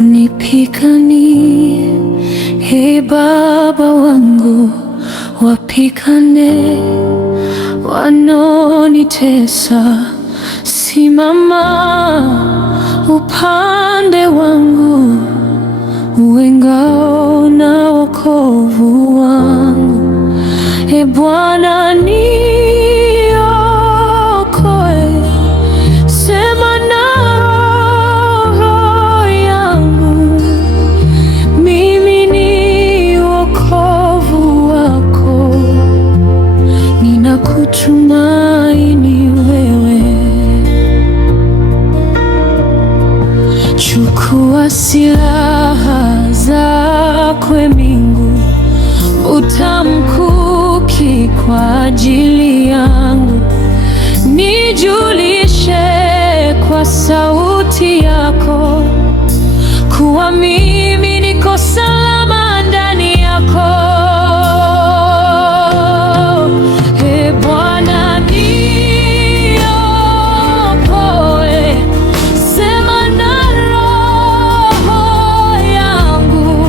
Nipiganie, Ee Baba wangu, wapigane wanaonitesa. Simama upande wangu, uwe ngao na wokovu wangu. Ee Bwana niokoe, sema na roho yangu. Mimi ni wokovu wako, ninakutumaini wewe. Chukua silaha zako Mungu, utamkuki kwa ajili yangu. Nijulishe kwa sauti yako kuwa mimi niko salama ndani yako. Ee Bwana niokoe, sema na roho yangu.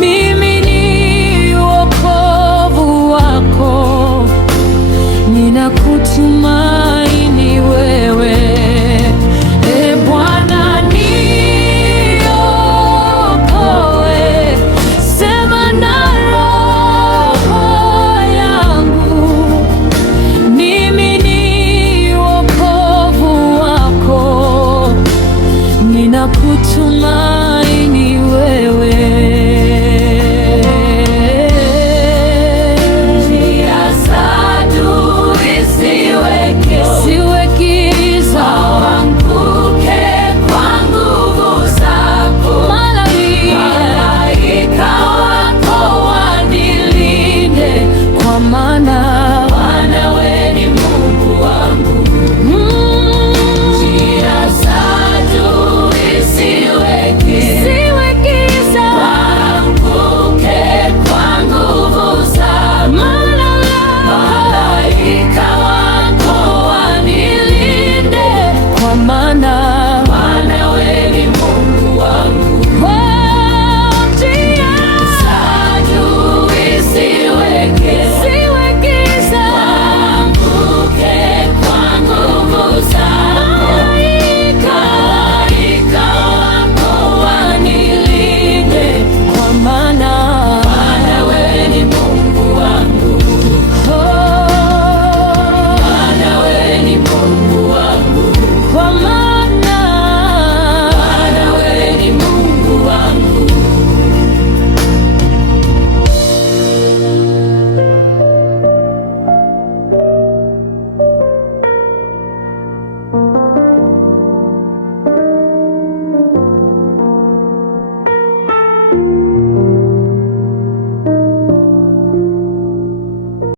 Mimi ni wokovu wako, ninakutumaini wewe. Ee Bwana niokoe, sema na roho yangu. Mimi ni wokovu wako, ninakutumaini